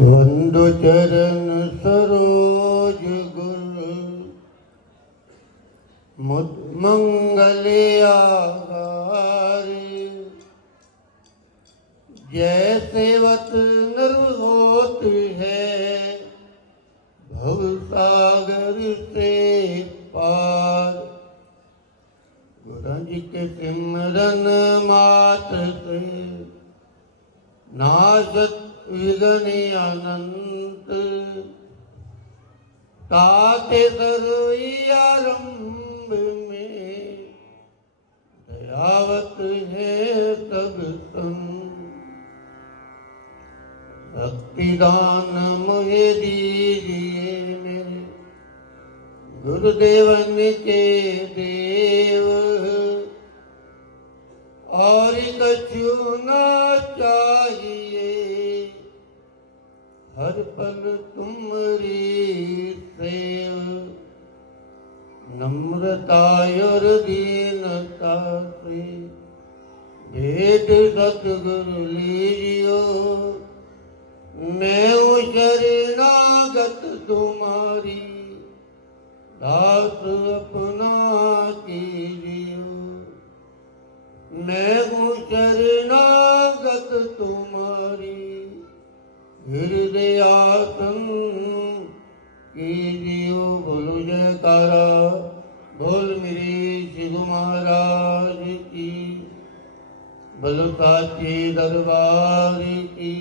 वंदु चरण सरोज गुरु मुद मंगल आगारे। जैसे वत नर होत है भव सागर से पार। गुरु जी के सिमरन मात्र से नाशत विघ्न अनंत। ताते सर्व आरंभ में दयावत है सब संत। भक्ति दान मुझे दीजिए मेरे गुरुदेवन के देव। और कछु न चाहिए हर पल तुमरी सेव। नम्रता और दीनता से भेंट सतगुरु लीजियो। मैं हूँ शरणागत तुम्हारी दास अपना कीजियो। मैं हूँ शरणागत तुम्हारी हृदयासन कीजियो। बोलो जयकारा बोल मेरे शिव महाराज की। बोलो साचे दरबार की।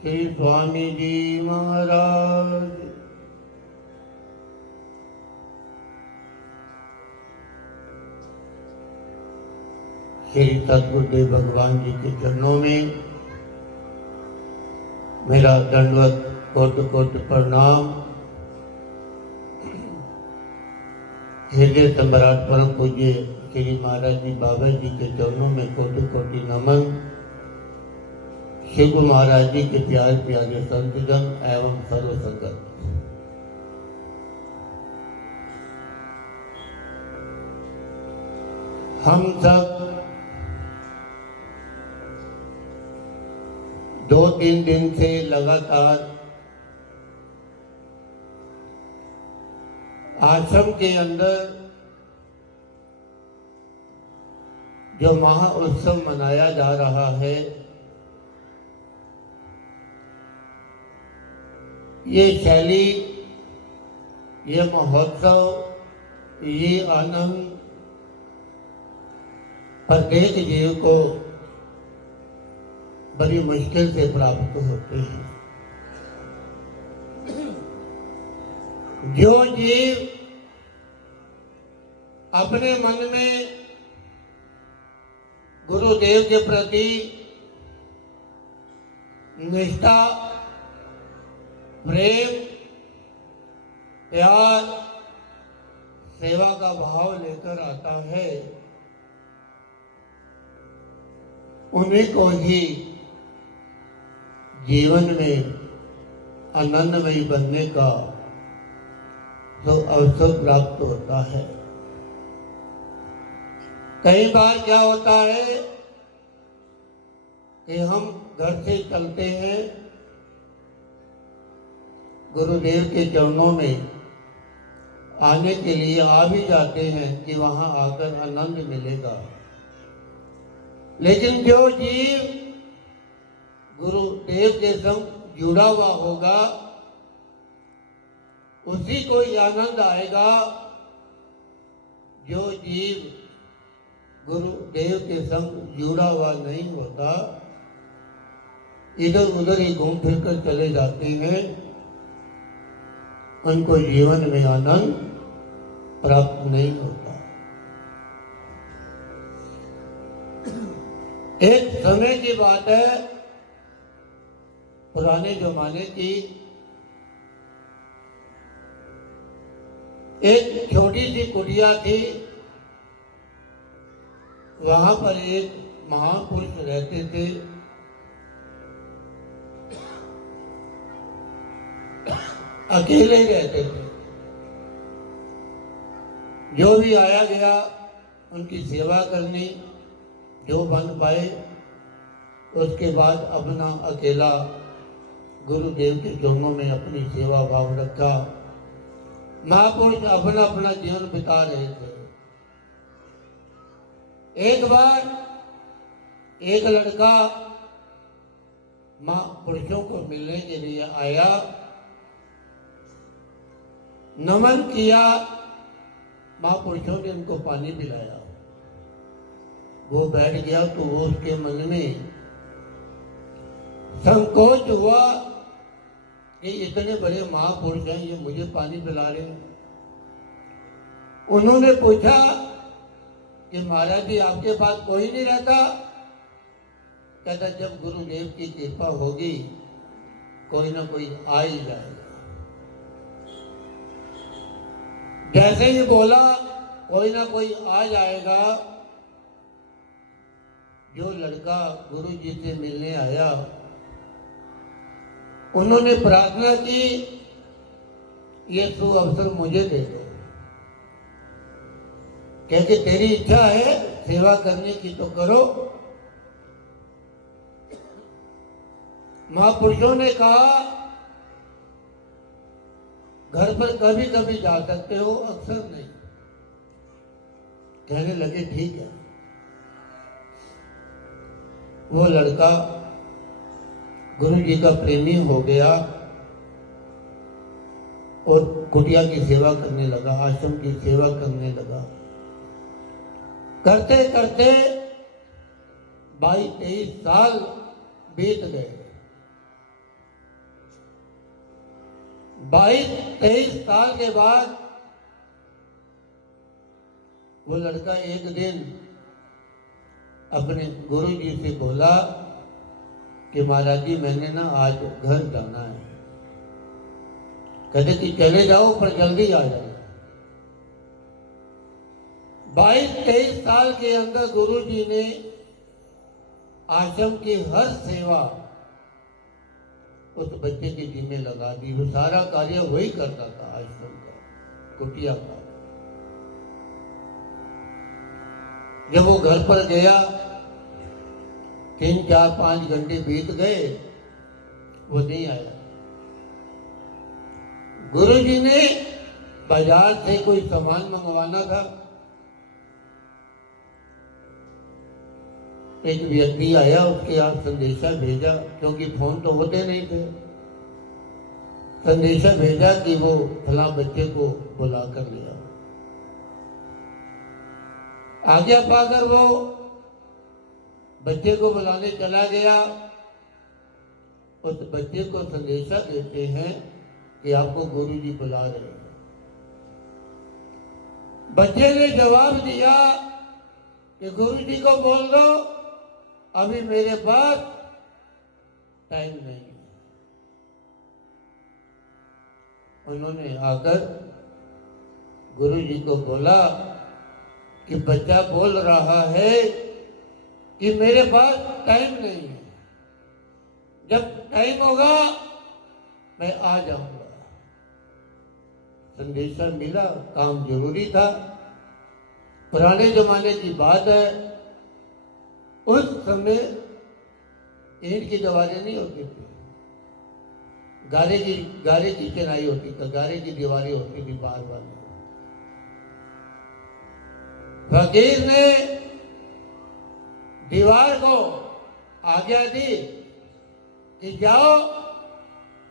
श्री स्वामी जी महाराज। श्री सद्गुरुदेव भगवान जी के चरणों में मेरा दंडवत कोट कोट प्रणाम। हृदय सम्राट परम पूज्य श्री महाराज जी बाबा जी के चरणों में कोटि कोटि नमन। शिव महाराज जी के प्यारे प्यारे संतजन एवं सर्व संगत। हम सब 2-3 दिन से लगातार आश्रम के अंदर जो महा उत्सव मनाया जा रहा है, ये शैली, ये महोत्सव, ये आनंद प्रत्येक जीव को बड़ी मुश्किल से प्राप्त होते हैं। जो जीव अपने मन में गुरुदेव के प्रति निष्ठा, प्रेम, प्यार, सेवा का भाव लेकर आता है, उन्हीं को ही जीवन में आनंदमयी बनने का तो अवसर प्राप्त होता है। कई बार क्या होता है कि हम घर से चलते हैं, गुरुदेव के चरणों में आने के लिए आ भी जाते हैं कि वहां आकर आनंद मिलेगा। लेकिन जो जीव गुरुदेव के संग जुड़ा हुआ होगा उसी को ही आनंद आएगा। जो जीव गुरुदेव के संग जुड़ा हुआ नहीं होता, इधर उधर ही घूम फिर कर चले जाते हैं, उनको जीवन में आनंद प्राप्त नहीं होता। एक समय की बात है, पुराने जमाने की। एक छोटी सी कुटिया थी, वहां पर एक महापुरुष रहते थे। अकेले रहते थे। जो भी आया गया उनकी सेवा करनी, जो बन पाए उसके बाद अपना अकेला गुरुदेव के चरणों में अपनी सेवा भाव रखा। महापुरुष अपना अपना जीवन बिता रहे थे। एक बार एक लड़का महापुरुषों को मिलने के लिए आया, नमन किया, महापुरुषों ने उनको पानी पिलाया। वो बैठ गया तो वो उसके मन में संकोच हुआ कि इतने बड़े महापुरुष हैं, ये मुझे पानी पिला रहे हैं। उन्होंने पूछा कि महाराज जी आपके पास कोई नहीं रहता? कहता जब गुरुदेव की कृपा होगी कोई ना कोई आ ही जाएगा। जैसे ही बोला कोई ना कोई आ जाएगा, जो लड़का गुरु जी से मिलने आया उन्होंने प्रार्थना की, ये सु अवसर मुझे दे दो, क्योंकि तेरी इच्छा है सेवा करने की तो करो। महापुरुषों ने कहा घर पर कभी कभी जा सकते हो, अक्सर नहीं। कहने लगे ठीक है। वो लड़का गुरु जी का प्रेमी हो गया और कुटिया की सेवा करने लगा, आश्रम की सेवा करने लगा। करते करते 22-23 साल बीत गए। 22-23 साल के बाद वो लड़का एक दिन अपने गुरु जी से बोला कि महाराज जी मैंने ना आज घर जाना है। कहते कि चले जाओ पर जल्दी आ जाओ। 22-23 साल के अंदर गुरु जी ने आश्रम की हर सेवा उस बच्चे के जिम्मे लगा दी। वो सारा कार्य वही करता था आश्रम का, कुटिया का। जब वो घर पर गया 3-4-5 घंटे बीत गए, वो नहीं आया। गुरुजी ने बाजार से कोई सामान मंगवाना था। एक व्यक्ति आया, उसके यहाँ संदेशा भेजा, क्योंकि फोन तो होते नहीं थे। संदेशा भेजा कि वो फला बच्चे को बुला कर लिया। आज्ञा पाकर वो बच्चे को बुलाने चला गया। उस बच्चे को संदेशा देते हैं कि आपको गुरुजी बुला रहे हैं। बच्चे ने जवाब दिया कि गुरुजी को बोल दो अभी मेरे पास टाइम नहीं है। उन्होंने आकर गुरुजी को बोला कि बच्चा बोल रहा है कि मेरे पास टाइम नहीं है, जब टाइम होगा मैं आ जाऊंगा। संदेशा मिला, काम जरूरी था। पुराने जमाने की बात है, उस समय ईंट की दीवारें नहीं होती थी, गारे की चिनाई होती थी, गारे की दीवारें होती थी बार बार। फकीर ने दीवार को आज्ञा दी कि जाओ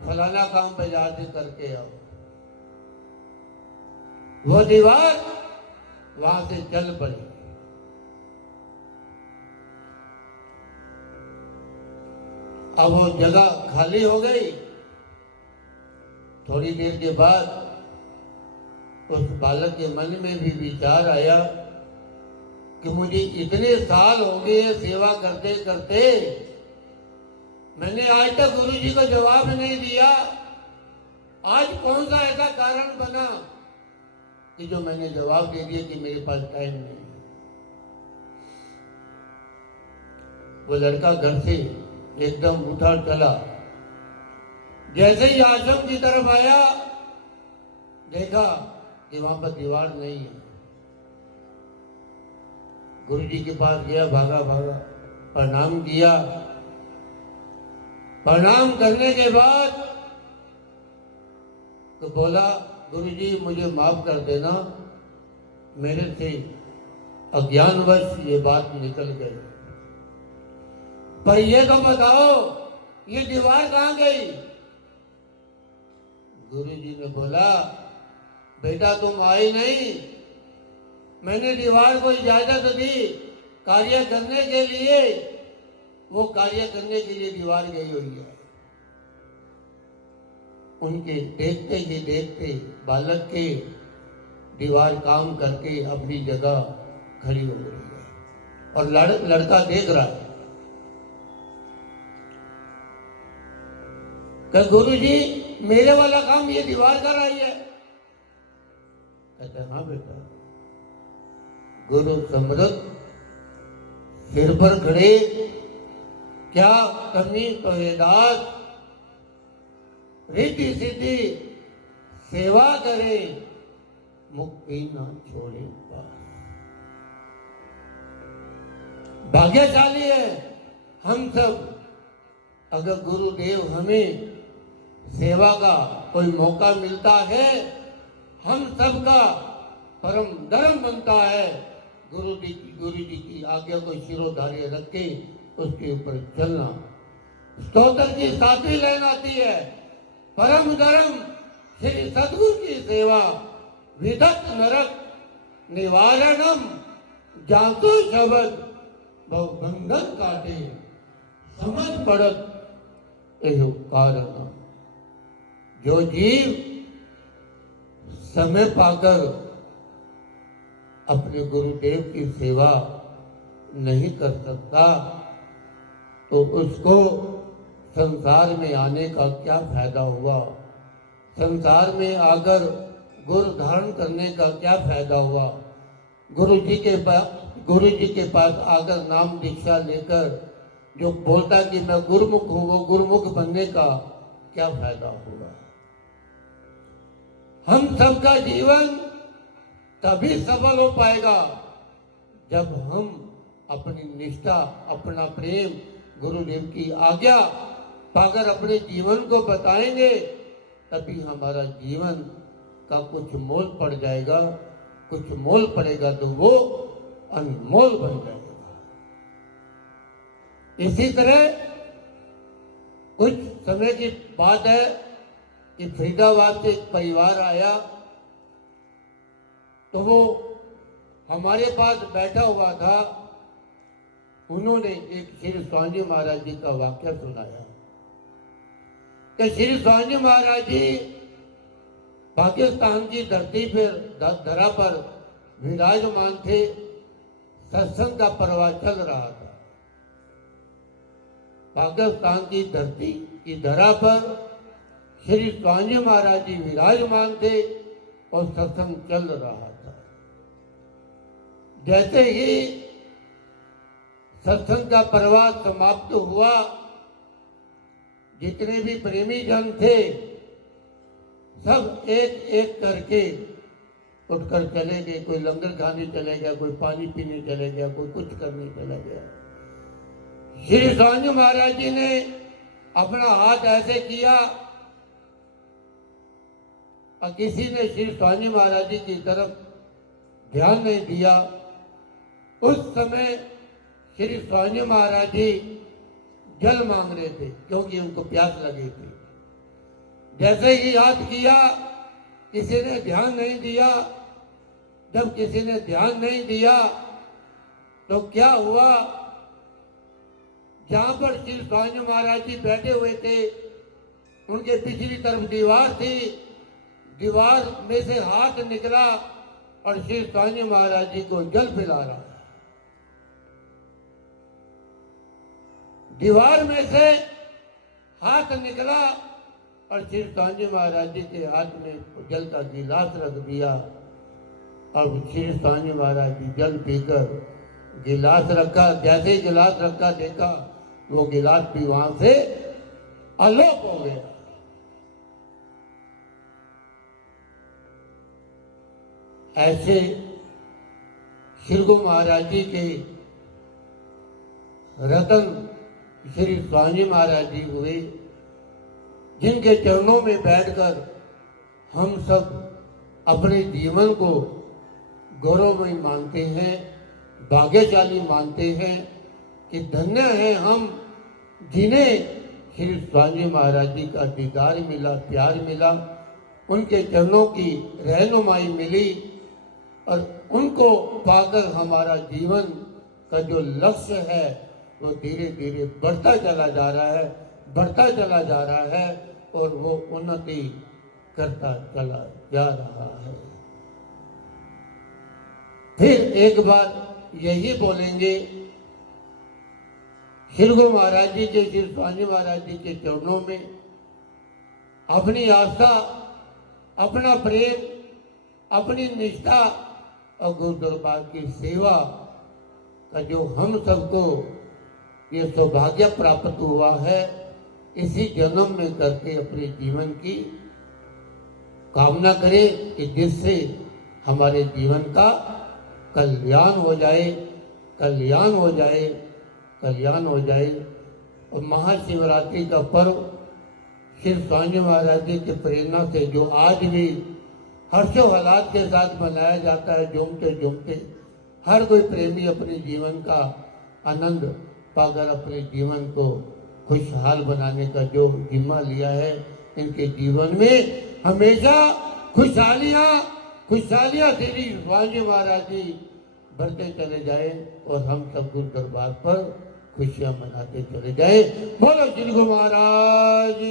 फलाना काम बाजार से करके आओ। वो दीवार वहां से चल पड़ी। अब वो जगह खाली हो गई। थोड़ी देर के बाद उस बालक के मन में भी विचार आया कि मुझे इतने साल हो गए सेवा करते करते, मैंने आज तक गुरु जी को जवाब नहीं दिया। आज कौन सा ऐसा कारण बना कि जो मैंने जवाब दे दिया कि मेरे पास टाइम नहीं है। वो लड़का घर से एकदम उठा चला। जैसे ही आश्रम की तरफ आया, देखा कि वहां पर दीवार नहीं है। गुरु जी के पास गया, भागा भागा प्रणाम किया। प्रणाम करने के बाद तो बोला, गुरुजी मुझे माफ कर देना, मेरे से अज्ञानवश ये बात निकल गई, पर ये तो बताओ ये दीवार कहाँ गई? गुरुजी ने बोला, बेटा तुम आई नहीं, मैंने दीवार को इजाजत दी कार्य करने के लिए, वो कार्य करने के लिए दीवार गई हुई है। उनके देखते ही देखते बालक के दीवार काम करके अपनी जगह खड़ी हो गई है और लड़का देख रहा है कि गुरुजी मेरे वाला काम ये दीवार कर रही है। कहते हाँ बेटा। गुरु समृद्ध सिर पर खड़े, क्या कमी पवेदास, रिद्धि सिद्धि सेवा करे, मुक्ति ना छोड़े पास। भाग्यशाली है हम सब, अगर गुरुदेव हमें सेवा का कोई मौका मिलता है, हम सबका परम धर्म बनता है गुरु जी की आज्ञा को शिरोधार्य रख के उसके ऊपर चलना। स्तोत्र की 7वीं लाइन आती है, परम धर्म श्री सद्गुरु की सेवा, विदत नरक निवारणम, जातु शब्द बंधन काटे, समझ पड़त एहो कारण। जो जीव समय पाकर अपने गुरुदेव की सेवा नहीं कर सकता, तो उसको संसार में आने का क्या फायदा हुआ? संसार में आकर गुरु धारण करने का क्या फायदा हुआ? गुरु जी के पास आकर नाम दीक्षा लेकर जो बोलता कि मैं गुरुमुख हूं, वो गुरुमुख बनने का क्या फायदा होगा? हम सबका जीवन तभी सफल हो पाएगा जब हम अपनी निष्ठा, अपना प्रेम गुरुदेव की आज्ञा पाकर अपने जीवन को बताएंगे, तभी हमारा जीवन का कुछ मोल पड़ जाएगा। कुछ मोल पड़ेगा तो वो अनमोल बन जाएगा। इसी तरह कुछ समय की बात है कि फरीदाबाद से एक परिवार आया, तो वो हमारे पास बैठा हुआ था। उन्होंने एक श्री स्वामी महाराज जी का वाक्य सुनाया कि श्री स्वामी महाराज जी पाकिस्तान की धरती पर धरा पर विराजमान थे। सत्संग का पर्व चल रहा था। पाकिस्तान की धरती की धरा पर श्री स्वामी महाराज जी विराजमान थे और सत्संग चल रहा था। जैसे ही सत्संग का पर्व समाप्त हुआ, जितने भी प्रेमी जन थे सब एक एक करके उठकर चले गए। कोई लंगर खाने चले गया, कोई पानी पीने चले गया, कोई कुछ करने चला गया। श्री स्वामी महाराज जी ने अपना हाथ ऐसे किया और किसी ने श्री स्वामी महाराज जी की तरफ ध्यान नहीं दिया। उस समय श्री स्वामी महाराज जी जल मांग रहे थे क्योंकि उनको प्यास लगी थी। जैसे ही याद किया, किसी ने ध्यान नहीं दिया। जब किसी ने ध्यान नहीं दिया तो क्या हुआ, जहां पर श्री स्वामी महाराज जी बैठे हुए थे उनके पिछली तरफ दीवार थी। दीवार में से हाथ निकला और श्री स्वामी महाराज जी को जल पिला रहा। दीवार में से हाथ निकला और श्री स्वामी महाराज जी के हाथ में जल का गिलास रख दिया और श्री स्वामी महाराज जी जल पीकर गिलास रखा। जैसे ही गिलास रखा, देखा वो गिलास भी वहां से अलोप हो गया। ऐसे श्री गुरु महाराज जी के रतन श्री स्वामी महाराज जी हुए, जिनके चरणों में बैठकर हम सब अपने जीवन को गौरवमय मानते हैं, भाग्यशाली मानते हैं कि धन्य है हम जिन्हें श्री स्वामी महाराज जी का दीदार मिला, प्यार मिला, उनके चरणों की रहनुमाई मिली और उनको पाकर हमारा जीवन का जो लक्ष्य है वो धीरे धीरे बढ़ता चला जा रहा है, बढ़ता चला जा रहा है और वो उन्नति करता चला जा रहा है। फिर एक बार यही बोलेंगे, श्री गुरु महाराज जी के, श्री स्वामी महाराज जी के चरणों में अपनी आस्था, अपना प्रेम, अपनी निष्ठा और गुरु दरबार की सेवा का जो हम सबको ये सौभाग्य प्राप्त हुआ है, इसी जन्म में करके अपने जीवन की कामना करें कि जिससे हमारे जीवन का कल्याण हो जाए, कल्याण हो जाए, कल्याण हो जाए। और महाशिवरात्रि का पर्व श्री स्वामी महाराज जी की प्रेरणा से जो आज भी हर्षोल्लास के साथ मनाया जाता है, झूमते झूमते हर कोई प्रेमी अपने जीवन का आनंद पाकर अपने जीवन को खुशहाल बनाने का जो जिम्मा लिया है, इनके जीवन में हमेशा खुशहालियाँ खुशहालियाँ श्री स्वामी महाराज जी बढ़ते चले जाए और हम सब गुरु दरबार पर खुशियां मनाते चले जाए। बोलो श्री गुरु महाराज।